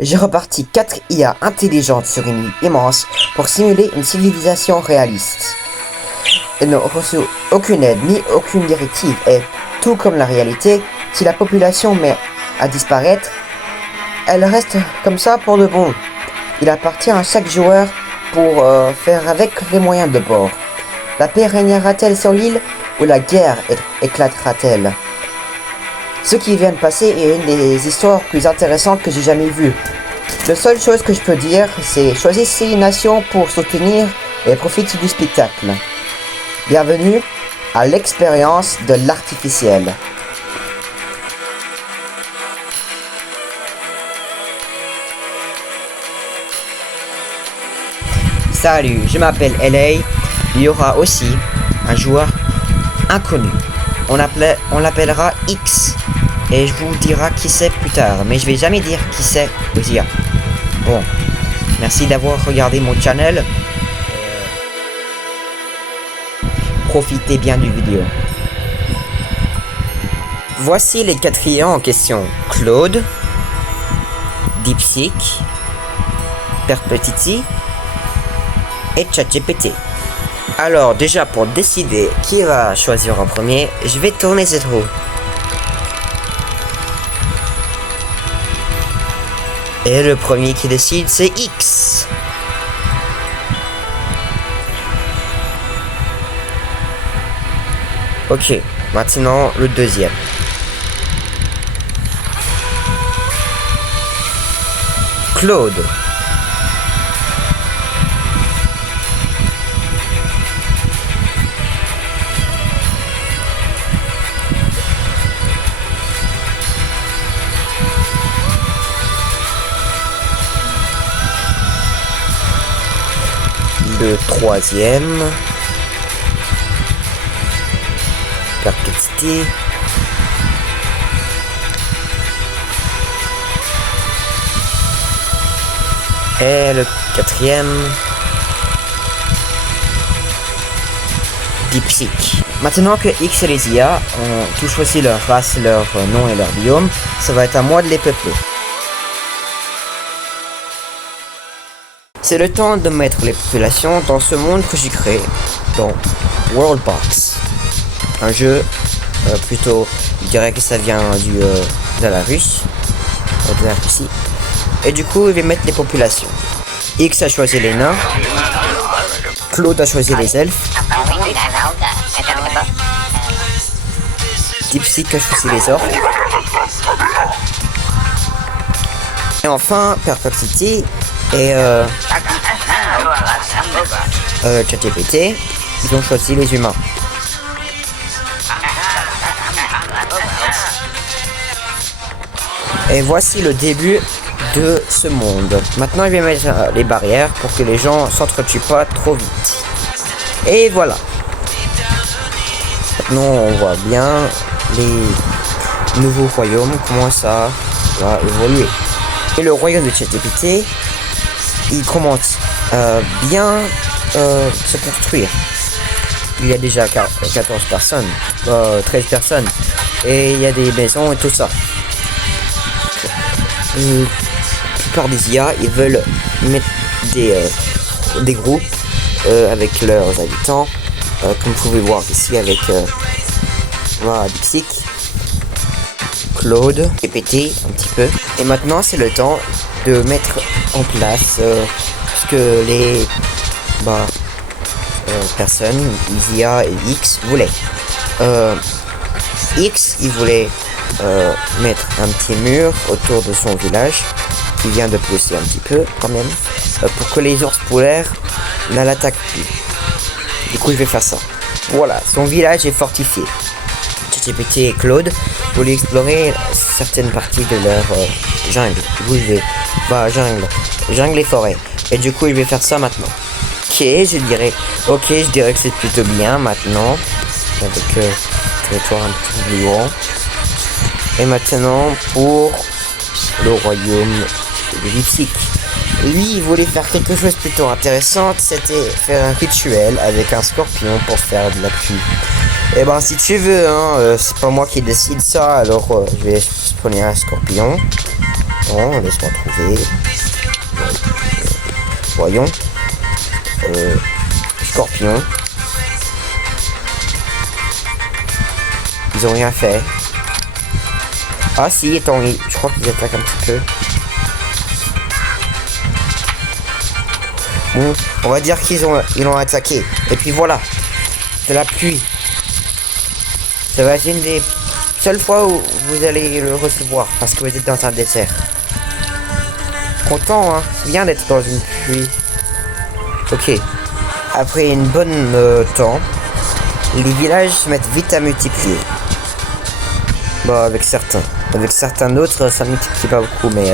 J'ai reparti 4 IA intelligentes sur une île immense pour simuler une civilisation réaliste. Elles n'ont reçu aucune aide ni aucune directive et, tout comme la réalité, si la population met à disparaître, elle reste comme ça pour de bon. Il appartient à chaque joueur pour faire avec les moyens de bord. La paix régnera-t-elle sur l'île ou la guerre éclatera-t-elle? Ce qui vient de passer est une des histoires plus intéressantes que j'ai jamais vues. La seule chose que je peux dire, c'est choisissez une nation pour soutenir et profiter du spectacle. Bienvenue à l'expérience de l'artificiel. Salut, je m'appelle LA. Il y aura aussi un joueur inconnu. On l'appellera X. Et je vous dirai qui c'est plus tard. Mais je vais jamais dire qui c'est aux IA. Bon. Merci d'avoir regardé mon channel. Profitez bien du vidéo. Voici les 4 IA en question. Claude, DeepSeek, Perplexity et ChatGPT. Alors déjà pour décider qui va choisir en premier, je vais tourner cette roue. Et le premier qui décide c'est X. Ok, maintenant le deuxième. Claude. Le troisième. Perplexity. Et le quatrième. DeepSeek. Maintenant que X et les IA ont tous choisi leur race, leur nom et leur biome, ça va être à moi de les peupler. C'est le temps de mettre les populations dans ce monde que j'ai créé, dans Worldbox. Un jeu, plutôt, je dirais que ça vient de la Russie. Et du coup, il va mettre les populations. X a choisi les nains. Claude a choisi les elfes. DeepSeek a choisi les orques. Et enfin, Perplexity et ChatGPT, ils ont choisi les humains. Et voici le début de ce monde. Maintenant, je vais mettre les barrières pour que les gens s'entretuent pas trop vite. Et voilà. Maintenant, on voit bien les nouveaux royaumes, comment ça va évoluer. Et le royaume de ChatGPT, il commence bien se construire. Il y a déjà 14 personnes, 13 personnes, et il y a des maisons et tout ça. La plupart des IA, ils veulent mettre des groupes avec leurs habitants, comme vous pouvez voir ici avec voilà, DeepSeek, Claude, GPT un petit peu. Et maintenant c'est le temps de mettre en place ce que les personnes, les IA et X voulaient. X, il voulait mettre un petit mur autour de son village, qui vient de pousser un petit peu quand même, pour que les ours polaires ne l'attaquent plus. Du coup je vais faire ça. Voilà, son village est fortifié. ChatGPT et Claude voulaient explorer certaines parties de leur jungle. Du coup je vais jungle et forêt. Et du coup je vais faire ça maintenant. Je dirais que c'est plutôt bien maintenant, avec territoire un petit peu plus grand. Et maintenant pour le royaume de DeepSeek. Lui, il voulait faire quelque chose plutôt intéressant, c'était faire un rituel avec un scorpion pour faire de la pluie. Et ben si tu veux, hein, c'est pas moi qui décide ça, alors je vais spawner un scorpion. Bon, laisse-moi trouver. Voyons. Scorpion. Ils ont rien fait. Ah si, attends, je crois qu'ils attaquent un petit peu. Bon, on va dire qu'ils ont attaqué. Et puis voilà. De la pluie. Ça va être une des seules fois où vous allez le recevoir. Parce que vous êtes dans un désert. Content, hein. C'est bien d'être dans une pluie. Ok. Après une bonne temps, les villages se mettent vite à multiplier. Bon, avec certains. Avec certains autres, ça multiplie pas beaucoup, mais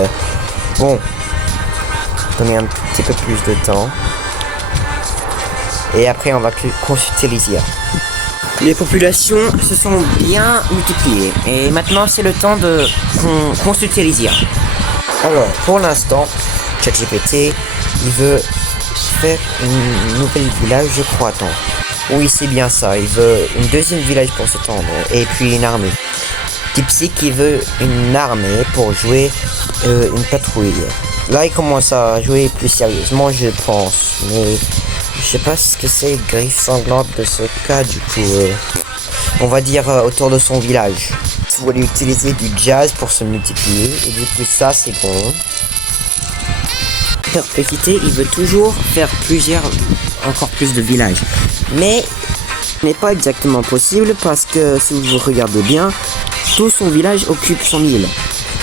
bon. Donner un petit peu plus de temps. Et après, on va consulter les IA. Les populations se sont bien multipliées. Et maintenant, c'est le temps de consulter les IA. Alors, pour l'instant, ChatGPT, il veut faire une nouvelle village, je crois. Attends. Oui, c'est bien ça. Il veut une deuxième village pour s'étendre. Et puis une armée. DeepSeek, il veut une armée pour jouer une patrouille. Là, il commence à jouer plus sérieusement, je pense. Mais je sais pas ce que c'est, griffe sanglante de ce cas, du coup. On va dire autour de son village. Il voulait utiliser du jazz pour se multiplier. Et du coup, ça, c'est bon. Perpétuité, il veut toujours faire encore plus de villages. Mais ce n'est pas exactement possible parce que si vous regardez bien, tout son village occupe son île.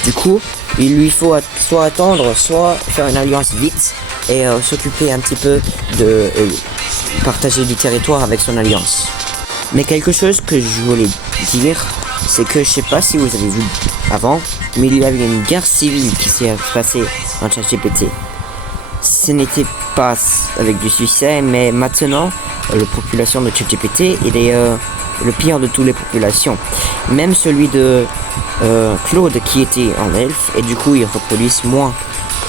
Du coup, il lui faut soit attendre, soit faire une alliance vite et s'occuper un petit peu de partager du territoire avec son alliance. Mais quelque chose que je voulais dire, c'est que je sais pas si vous avez vu avant, mais il y avait une guerre civile qui s'est passée en ChatGPT. Ce n'était pas avec du succès, mais maintenant, la population de ChatGPT est le pire de toutes les populations. Même celui de Claude qui était en elfe, et du coup ils reproduisent moins.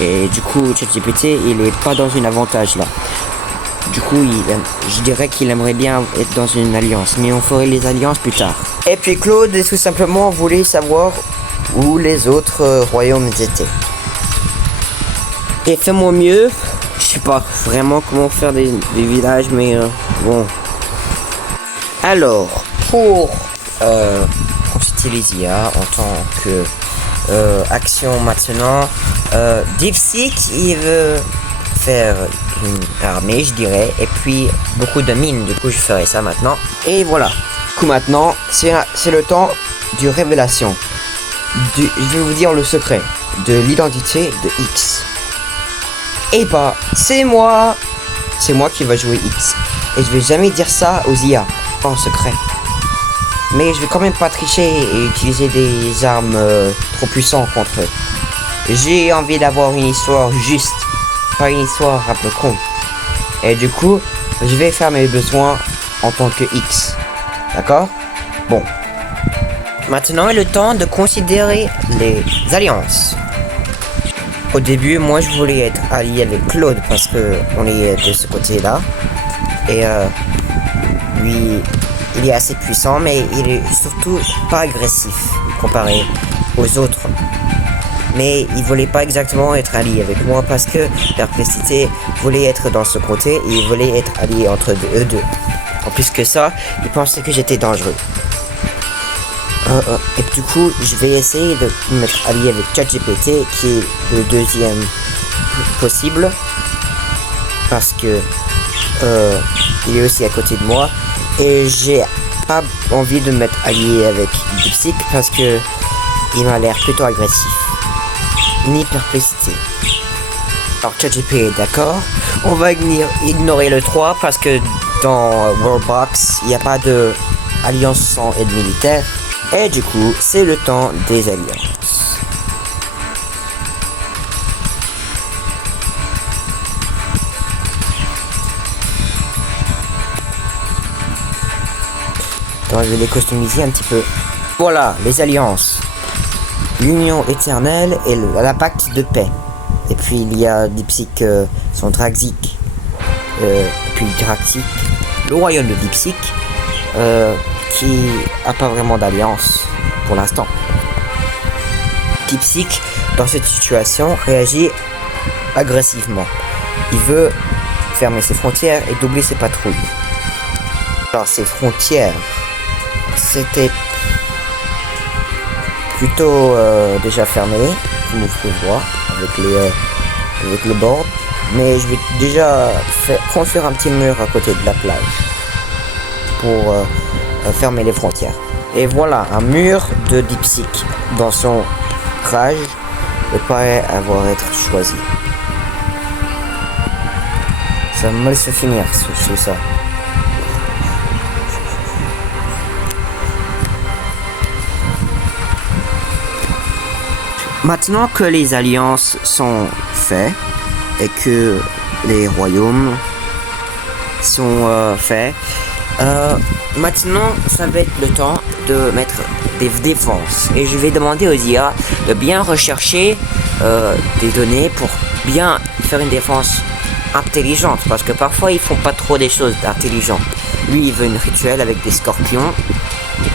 Et du coup ChatGPT il est pas dans un avantage là. Du coup je dirais qu'il aimerait bien être dans une alliance, mais on ferait les alliances plus tard. Et puis Claude tout simplement voulait savoir où les autres royaumes étaient. Et fais-moi mieux, je sais pas vraiment comment faire des villages, mais bon. Alors, pour consulter les IA en tant que action maintenant, DeepSeek il veut faire une armée, je dirais, et puis beaucoup de mines. Du coup, je ferai ça maintenant. Et voilà. Du coup, maintenant, c'est le temps du révélation. Je vais vous dire le secret de l'identité de X. Et bah, c'est moi. C'est moi qui va jouer X. Et je vais jamais dire ça aux IA, en secret. Mais je vais quand même pas tricher et utiliser des armes trop puissantes contre eux. J'ai envie d'avoir une histoire juste, pas une histoire un peu con. Et du coup, je vais faire mes besoins en tant que X. D'accord? Bon. Maintenant est le temps de considérer les alliances. Au début, moi je voulais être allié avec Claude parce que on est de ce côté-là. Et lui, il est assez puissant, mais il est surtout pas agressif comparé aux autres. Mais il voulait pas exactement être allié avec moi parce que Perplexité voulait être dans ce côté et il voulait être allié entre eux deux. En plus que ça, il pensait que j'étais dangereux. Et du coup, je vais essayer de me mettre allié avec ChatGPT qui est le deuxième possible parce que il est aussi à côté de moi et j'ai pas envie de me mettre allié avec DeepSeek parce que il m'a l'air plutôt agressif. Ni perplexité. Alors ChatGPT est d'accord. On va ignorer le 3 parce que dans Worldbox, il n'y a pas de alliance sans aide militaire. Et du coup, c'est le temps des alliances. Attends, je vais les customiser un petit peu. Voilà, les alliances. L'union éternelle et la pacte de paix. Et puis il y a DeepSeek, son Draxic. Puis Draxic, le royaume de DeepSeek, qui a pas vraiment d'alliance pour l'instant. DeepSeek dans cette situation, réagit agressivement. Il veut fermer ses frontières et doubler ses patrouilles. Alors, ses frontières, c'était plutôt déjà fermé, comme vous pouvez voir, avec le bord. Mais je vais déjà construire un petit mur à côté de la plage pour fermer les frontières. Et voilà, un mur de DeepSeek dans son rage et paraît avoir été choisi. Ça va mal se finir, tout ça. Maintenant que les alliances sont faites et que les royaumes sont faits, maintenant ça va être le temps de mettre des défenses. Et je vais demander aux IA de bien rechercher des données pour bien faire une défense intelligente. Parce que parfois ils font pas trop des choses intelligentes. Lui il veut une rituelle avec des scorpions.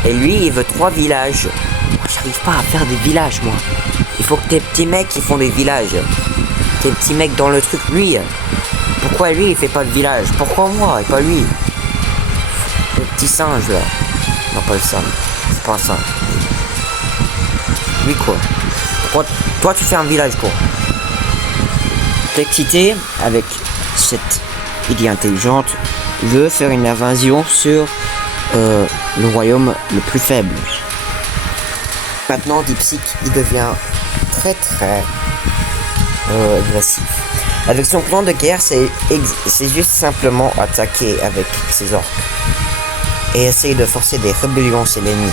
Et lui il veut 3 villages. Moi j'arrive pas à faire des villages moi. Il faut que tes petits mecs qui font des villages. Tes petits mecs dans le truc, lui. Pourquoi lui il fait pas de village? Pourquoi moi et pas lui? Le petit singe là. Non pas le singe. C'est pas un singe. Lui quoi? Pourquoi toi tu fais un village quoi? Complexité avec cette idée intelligente veut faire une invasion sur le royaume le plus faible. Maintenant DeepSeek il devient très agressif. Avec son plan de guerre, c'est juste simplement attaquer avec ses orques et essayer de forcer des rébellions chez l'ennemi.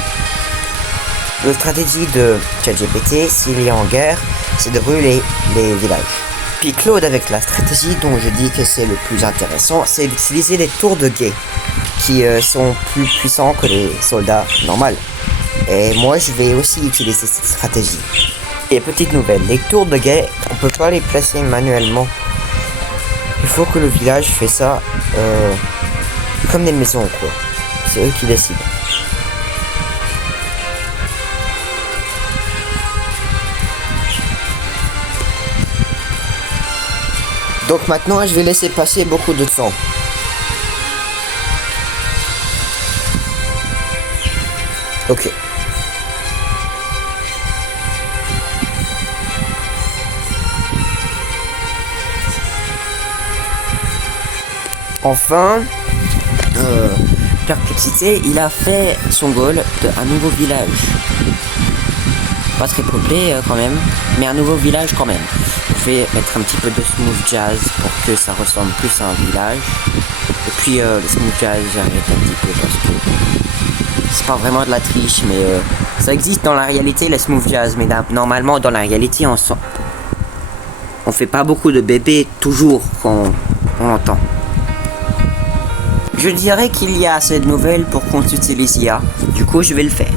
La stratégie de ChatGPT, s'il est en guerre, c'est de brûler les villages. Puis Claude, avec la stratégie dont je dis que c'est le plus intéressant, c'est d'utiliser les tours de guet qui sont plus puissants que les soldats normaux. Et moi, je vais aussi utiliser cette stratégie. Et petite nouvelle, les tours de guet, on peut pas les placer manuellement. Il faut que le village fait ça comme des maisons quoi. C'est eux qui décident. Donc maintenant, je vais laisser passer beaucoup de temps. Ok. Enfin, Perplexité, il a fait son goal d'un nouveau village. Pas très peuplé quand même, mais un nouveau village quand même. Je vais mettre un petit peu de smooth jazz pour que ça ressemble plus à un village. Et puis le smooth jazz, j'arrête un petit peu parce que c'est pas vraiment de la triche, mais ça existe dans la réalité le smooth jazz, mais normalement dans la réalité on fait pas beaucoup de bébés toujours quand on l'entend. Je dirais qu'il y a assez de nouvelles pour consulter les IA, du coup je vais le faire.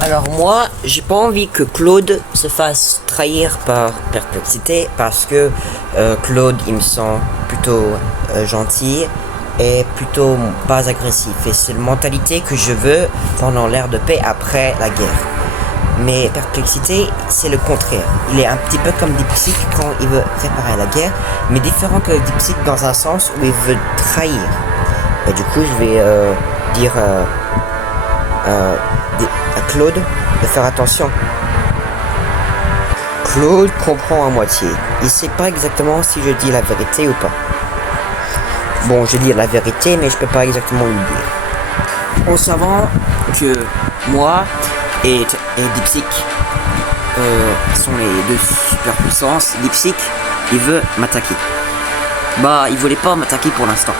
Alors moi, j'ai pas envie que Claude se fasse trahir par Perplexité parce que Claude il me semble plutôt gentil et plutôt pas agressif. Et c'est la mentalité que je veux pendant l'ère de paix après la guerre. Mais Perplexité, c'est le contraire. Il est un petit peu comme DeepSeek quand il veut préparer la guerre, mais différent que DeepSeek dans un sens où il veut trahir. Et du coup, je vais dire à Claude de faire attention. Claude comprend à moitié. Il sait pas exactement si je dis la vérité ou pas. Bon, je dis la vérité, mais je peux pas exactement lui dire. En savant que moi et DeepSeek sont les deux superpuissances, DeepSeek, il veut m'attaquer. Bah, il voulait pas m'attaquer pour l'instant.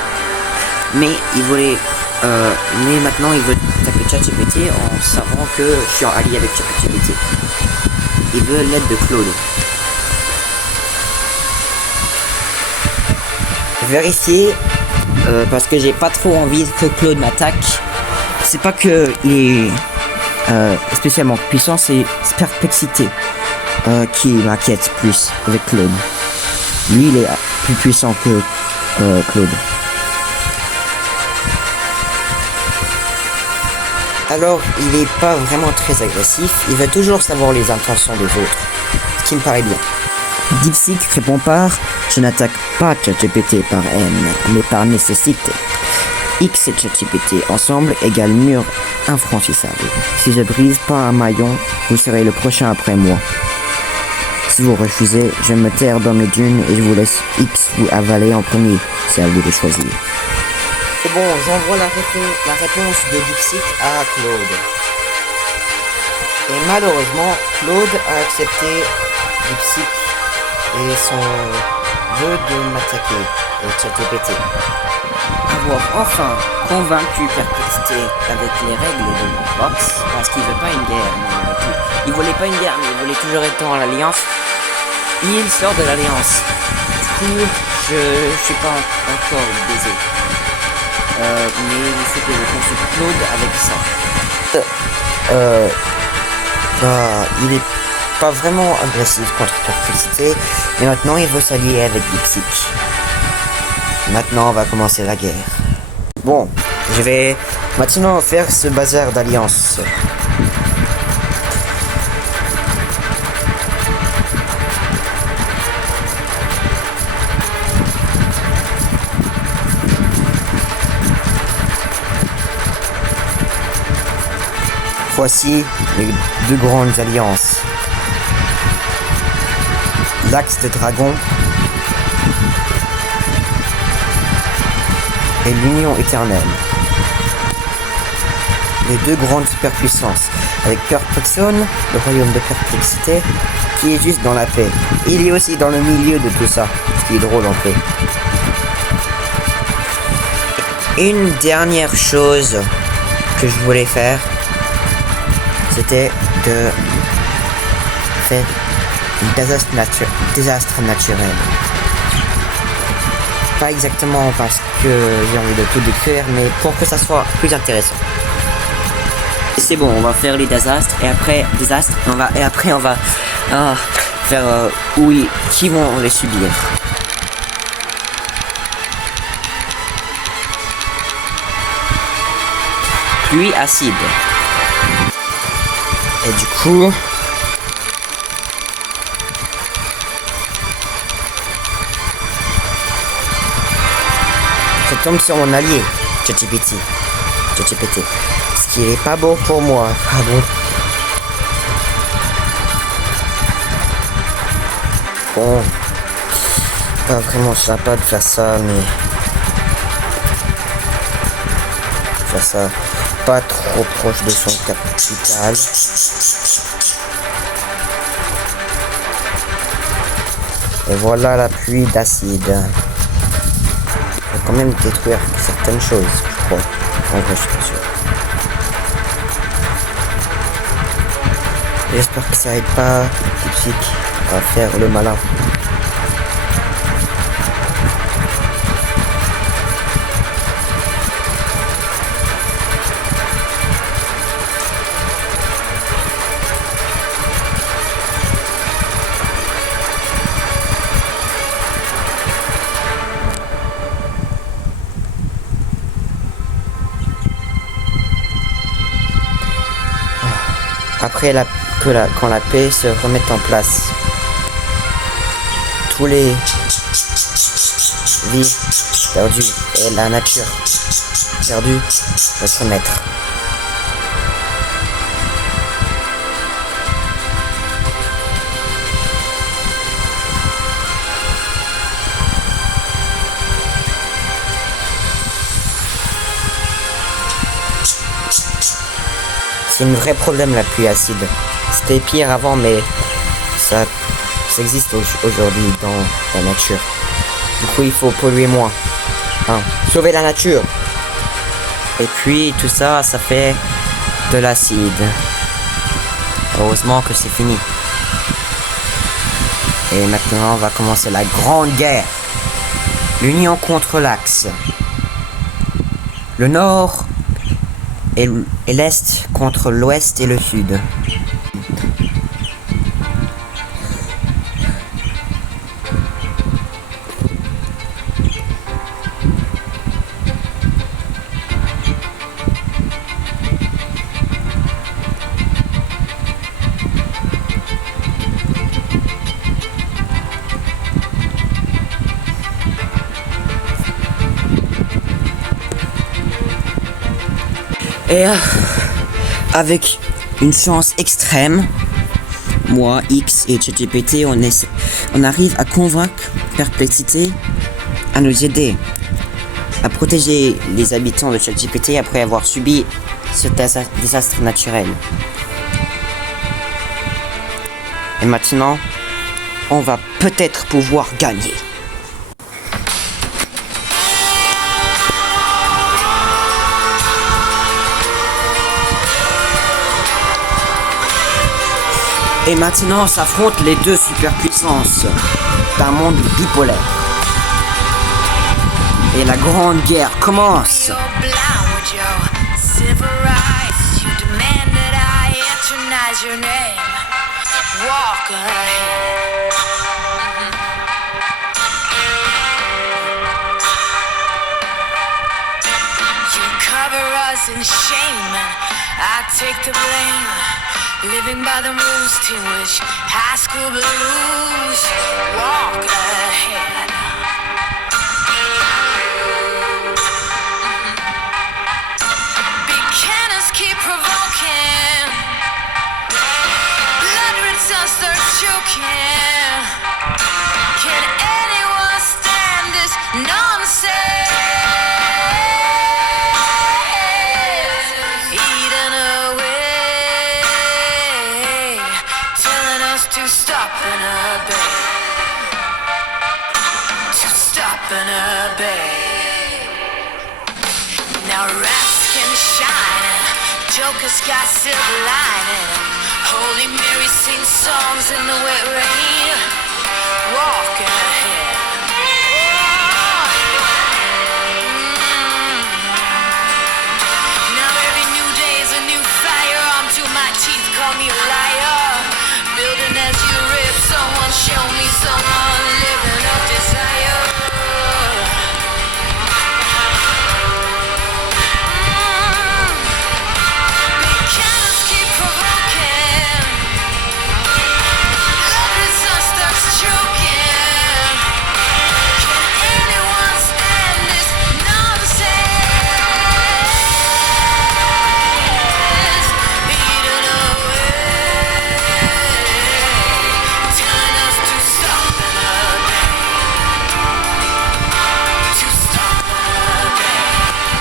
Mais il voulait... mais maintenant, il veut attaquer ChatGPT en savant que je suis allié avec ChatGPT. Il veut l'aide de Claude. Vérifier, parce que j'ai pas trop envie que Claude m'attaque. C'est pas que il est spécialement puissant, c'est Perplexité qui m'inquiète plus avec Claude. Lui, il est plus puissant que Claude. Alors, il n'est pas vraiment très agressif, il veut toujours savoir les intentions des autres, ce qui me paraît bien. DeepSeek répond par « Je n'attaque pas ChatGPT par haine, mais par nécessité. X et ChatGPT ensemble égale mur infranchissable. Si je brise pas un maillon, vous serez le prochain après moi. Si vous refusez, je me terre dans mes dunes et je vous laisse X vous avaler en premier. C'est à vous de choisir. » Et bon, j'envoie la réponse de DeepSeek à Claude. Et malheureusement, Claude a accepté DeepSeek et son vœu de m'attaquer, et ChatGPT. Avoir enfin convaincu Perplexité avec les règles de mon box, parce qu'il veut pas une guerre, il voulait pas une guerre, mais il voulait toujours être dans l'alliance. Il sort de l'alliance. Du coup, je suis pas encore baisé. Mais il faut que je consulte Claude avec ça. Il est pas vraiment agressif contre Perplexité, mais maintenant il veut s'allier avec DeepSeek. Maintenant on va commencer la guerre. Bon, je vais maintenant faire ce bazar d'alliance. Voici les deux grandes alliances. L'Axe de Dragon et l'Union Éternelle. Les deux grandes superpuissances, avec Perplexon, le royaume de Perplexité, qui est juste dans la paix. Il est aussi dans le milieu de tout ça, ce qui est drôle en fait. Une dernière chose que je voulais faire, c'était de faire un désastre naturel. Pas exactement parce que j'ai envie de tout décrire, mais pour que ça soit plus intéressant. C'est bon, on va faire les désastres et après on va faire oui, qui vont les subir. Pluie acide. Et du coup, je tombe sur mon allié, ChatGPT. Ce qui est pas bon pour moi, pardon. Bon, pas vraiment sympa de faire ça, mais faire ça pas trop proche de son capital. Et voilà la pluie d'acide. Il faut quand même détruire certaines choses, je crois. En vrai, je suis pas sûr. J'espère que ça aide pas DeepSeek à faire le malin. Après quand la paix se remette en place, tous les vies perdues et la nature perdue va se remettre. C'est un vrai problème la pluie acide. C'était pire avant, mais ça existe aujourd'hui dans la nature. Du coup, il faut polluer moins. Sauver la nature. Et puis tout ça, ça fait de l'acide. Heureusement que c'est fini. Et maintenant, on va commencer la grande guerre. L'union contre l'Axe. Le nord et l'Est contre l'Ouest et le Sud. Et avec une chance extrême, moi, X et ChatGPT, on arrive à convaincre Perplexité à nous aider à protéger les habitants de ChatGPT après avoir subi ce désastre naturel. Et maintenant, on va peut-être pouvoir gagner. Et maintenant s'affrontent les deux superpuissances d'un monde bipolaire. Et la grande guerre commence. In shame, and I take the blame. Living by the rules to which high school blues walk ahead. Big cannons keep provoking. Blood returns start choking. Can anyone stand this nonsense? Now rats can shine, jokers got silver lining. Holy Mary sings songs in the wet rain. Walk ahead. Now every new day is a new firearm to my teeth, call me a liar. Building as you rip, someone show me someone living up desire.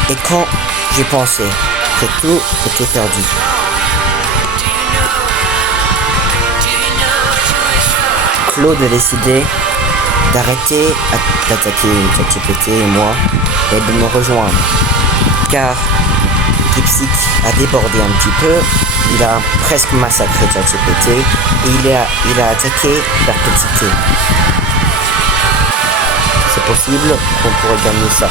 Et quand j'ai pensé que tout était perdu, Claude a décidé d'arrêter d'attaquer ChatGPT et moi et de me rejoindre. Car DeepSeek a débordé un petit peu, il a presque massacré ChatGPT et il a attaqué Perplexité. C'est possible qu'on pourrait gagner ça.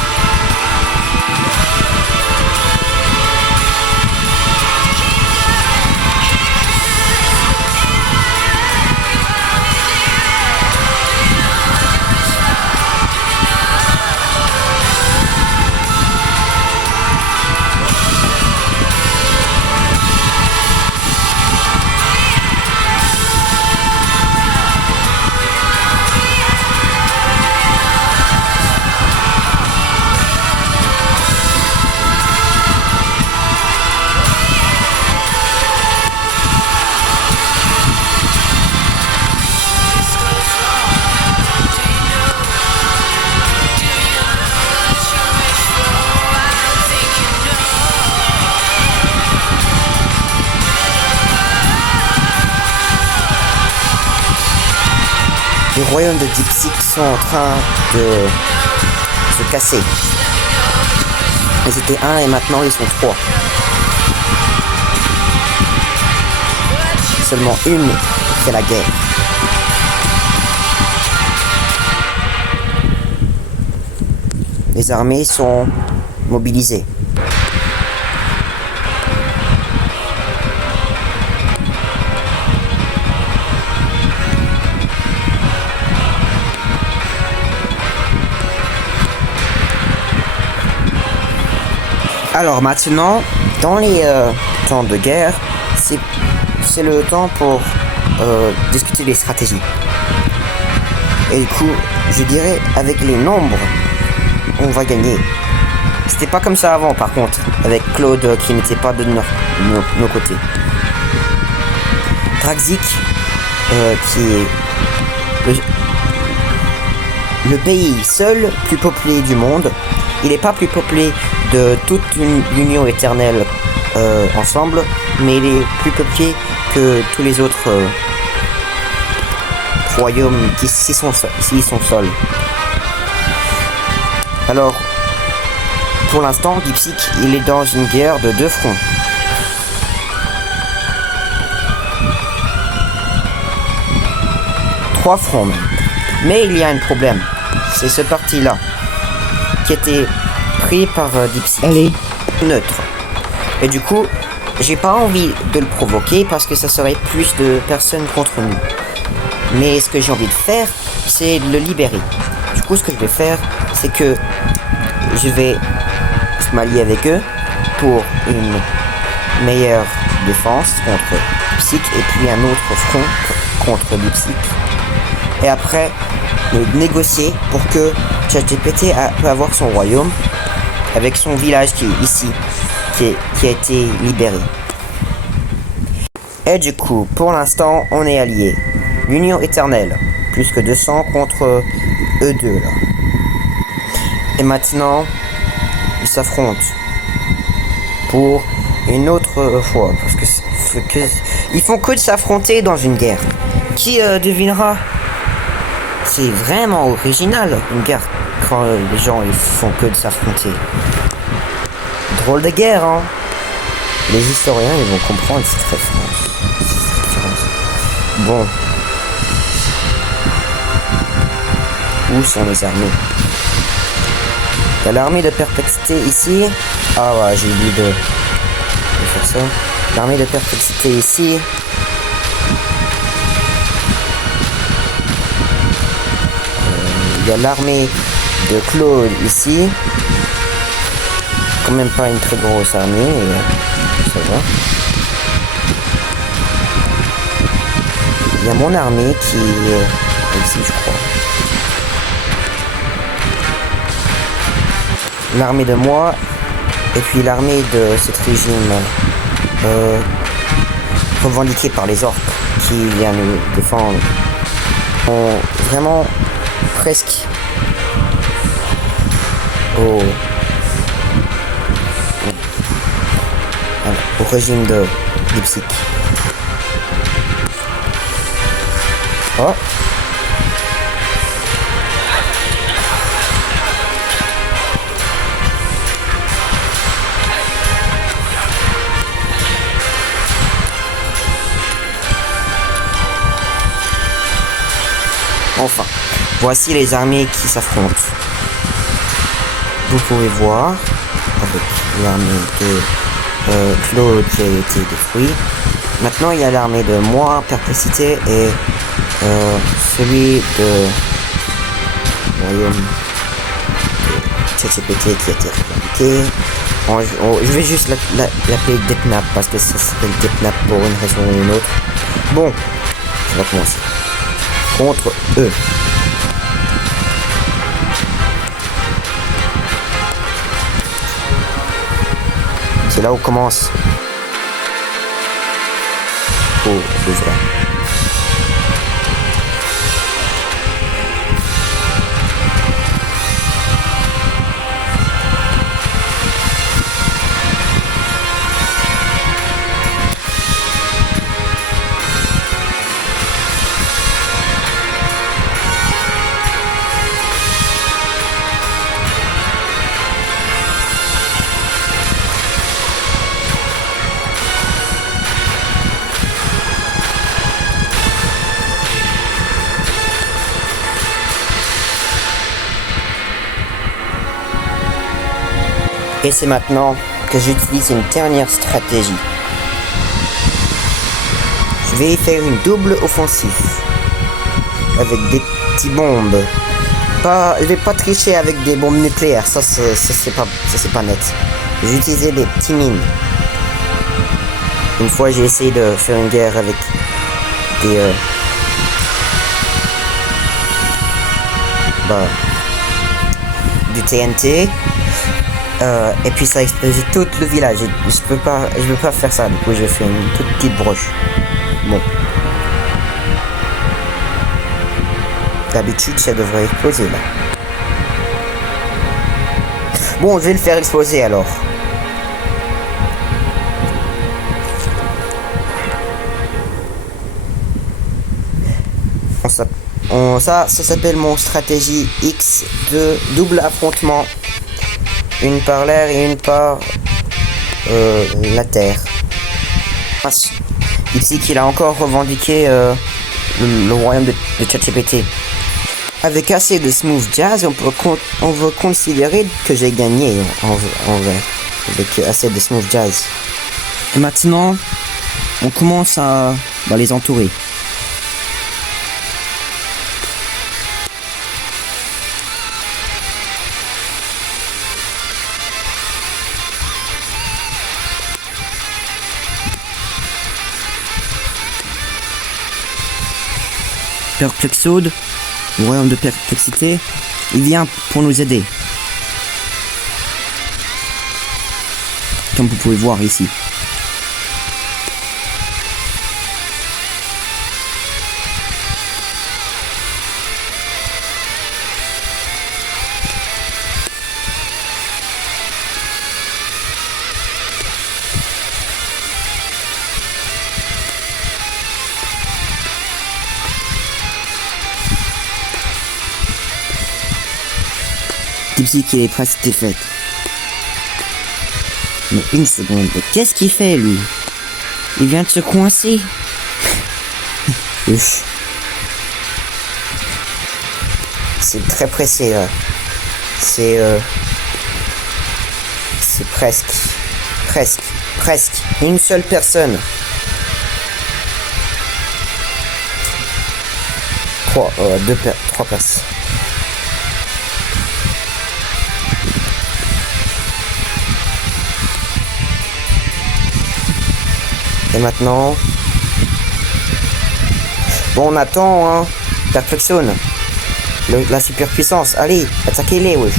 Les royaumes de DeepSeek sont en train de se casser. Ils étaient un et maintenant ils sont trois. Seulement une fait la guerre. Les armées sont mobilisées. Alors maintenant, dans les temps de guerre, c'est le temps pour discuter des stratégies. Et du coup, je dirais, avec les nombres, on va gagner. C'était pas comme ça avant, par contre, avec Claude qui n'était pas de nos côtés. Draxic, qui est le pays seul plus peuplé du monde. Il n'est pas plus peuplé de toute l'Union éternelle ensemble, mais il est plus peuplé que tous les autres royaumes qui sont seuls. Alors, pour l'instant, Dipsic, il est dans une guerre de 2 fronts. Trois fronts même. Mais il y a un problème. C'est ce parti-là qui était pris par Dipsic. Elle est neutre. Et du coup, j'ai pas envie de le provoquer parce que ça serait plus de personnes contre nous. Mais ce que j'ai envie de faire, c'est de le libérer. Du coup, ce que je vais faire, c'est que je vais m'allier avec eux pour une meilleure défense contre Dipsic et puis un autre front contre Dipsic. Et après, négocier pour que ChatGPT peut avoir son royaume avec son village qui est ici, qui a été libéré. Et du coup, pour l'instant, on est alliés. L'Union éternelle, plus que 200 contre eux deux là. Et maintenant, ils s'affrontent pour une autre fois, parce que ils font que de s'affronter dans une guerre. Qui devinera? C'est vraiment original, une guerre, quand les gens ils font que de s'affronter. Drôle de guerre, hein. Les historiens, ils vont comprendre cette référence. Bon. Où sont les armées? Il y a l'armée de perplexité ici. Ah ouais, j'ai oublié de faire ça. L'armée de perplexité ici. Il y a l'armée de Claude ici. Quand même pas une très grosse armée. Ça va. Il y a mon armée qui est ici, je crois. L'armée de moi. Et puis l'armée de cet régime revendiqué par les orques qui vient nous défendre. Vraiment presque au régime de Dipsic. Oh. Enfin, voici les armées qui s'affrontent. Vous pouvez voir, avec l'armée de Claude qui a été détruite. Maintenant, il y a l'armée de moi, Perplexité, et celui de Royaume de ChatGPT qui a été revendiqué. Je vais juste l'appeler Depnap parce que ça s'appelle Depnap pour une raison ou une autre. Bon, ça va commencer. Contre eux. C'est là où commence. Oh, le vrai. Et c'est maintenant que j'utilise une dernière stratégie. Je vais faire une double offensive avec des petits bombes. Je vais pas tricher avec des bombes nucléaires, ça c'est pas net. J'ai utilisé des petits mines. Une fois j'ai essayé de faire une guerre avec des du TNT. Et puis ça a explosé tout le village. Je peux pas faire ça. Du coup, j'ai fait une toute petite broche. Bon. D'habitude, ça devrait exploser là. Bon, je vais le faire exploser alors. Ça s'appelle mon stratégie X de double affrontement. Une par l'air et une par la terre. Ici qu'il a encore revendiqué le royaume de ChatGPT. Avec assez de smooth jazz, on veut considérer que j'ai gagné en vrai. Avec assez de smooth jazz. Et maintenant, on commence à les entourer. Perplexode, le royaume de perplexité, il vient pour nous aider. Comme vous pouvez voir ici. Dipsy qui est presque défaite. Mais une seconde, mais qu'est-ce qu'il fait lui? Il vient de se coincer. C'est très pressé là. C'est presque une seule personne. Trois personnes. Et maintenant... Bon, on attend, hein. Perfection. La superpuissance. Allez, attaquez-les, oui.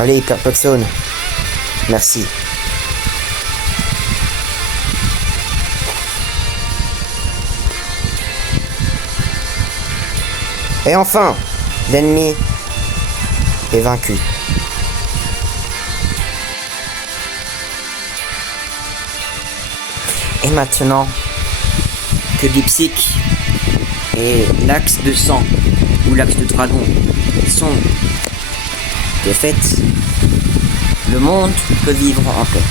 Allez, Perfection. Merci. Et enfin, l'ennemi est vaincu. Et maintenant que Dipsy et l'axe de sang ou l'axe de dragon sont défaites, le monde peut vivre en paix.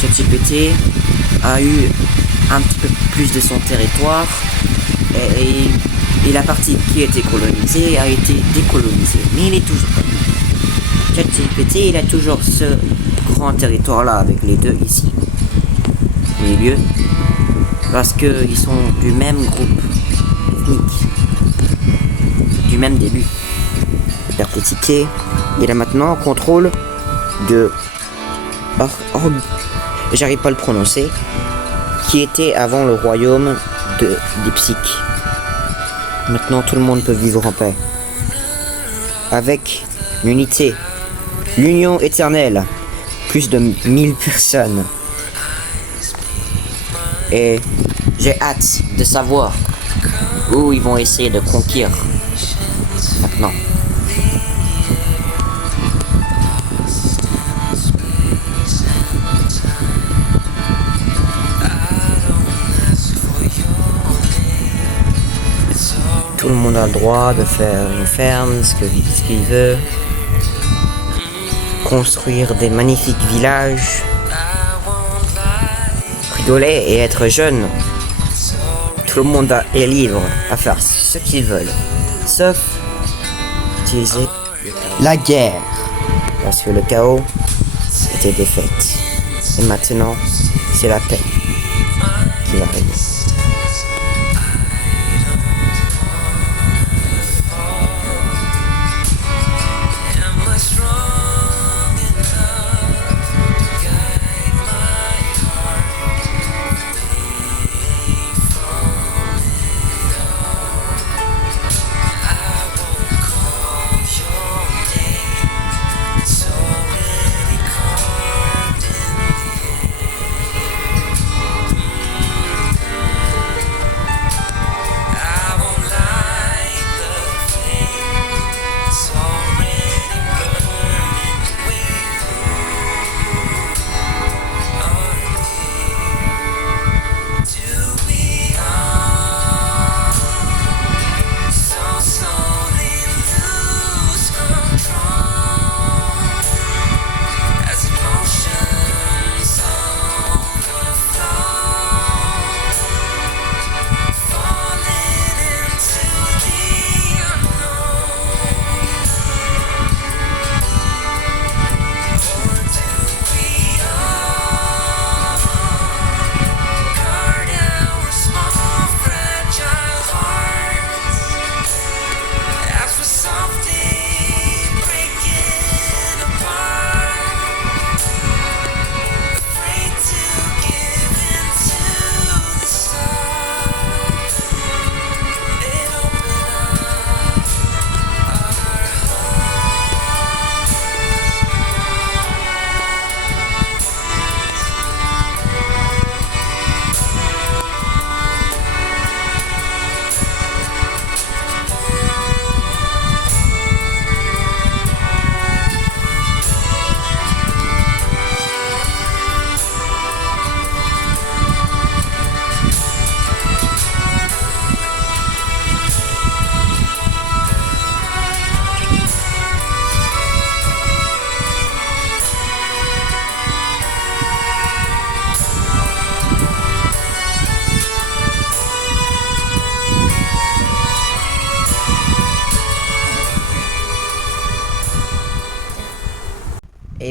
ChatGPT a eu un petit peu plus de son territoire et la partie qui a été colonisée a été décolonisée. Mais il est toujours comme ChatGPT, il a toujours ce grand territoire là avec les deux ici au milieu parce que ils sont du même groupe ethnique, du même début. Perpétuité, il a maintenant contrôle de j'arrive pas à le prononcer, qui était avant le royaume de Dipsy. Maintenant tout le monde peut vivre en paix avec l'unité, l'union éternelle, plus de 1000 personnes. Et j'ai hâte de savoir où ils vont essayer de conquérir maintenant. Tout le monde a le droit de faire une ferme, ce qu'il veut. Construire des magnifiques villages. Rigoler et être jeune. Tout le monde est libre à faire ce qu'ils veulent. Sauf utiliser la guerre. Parce que le chaos était défaite. Et maintenant, c'est la paix qui va régner.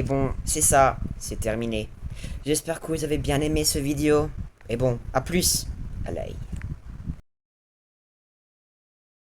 Et bon, c'est ça, c'est terminé. J'espère que vous avez bien aimé ce vidéo. Et bon, à plus. Allez.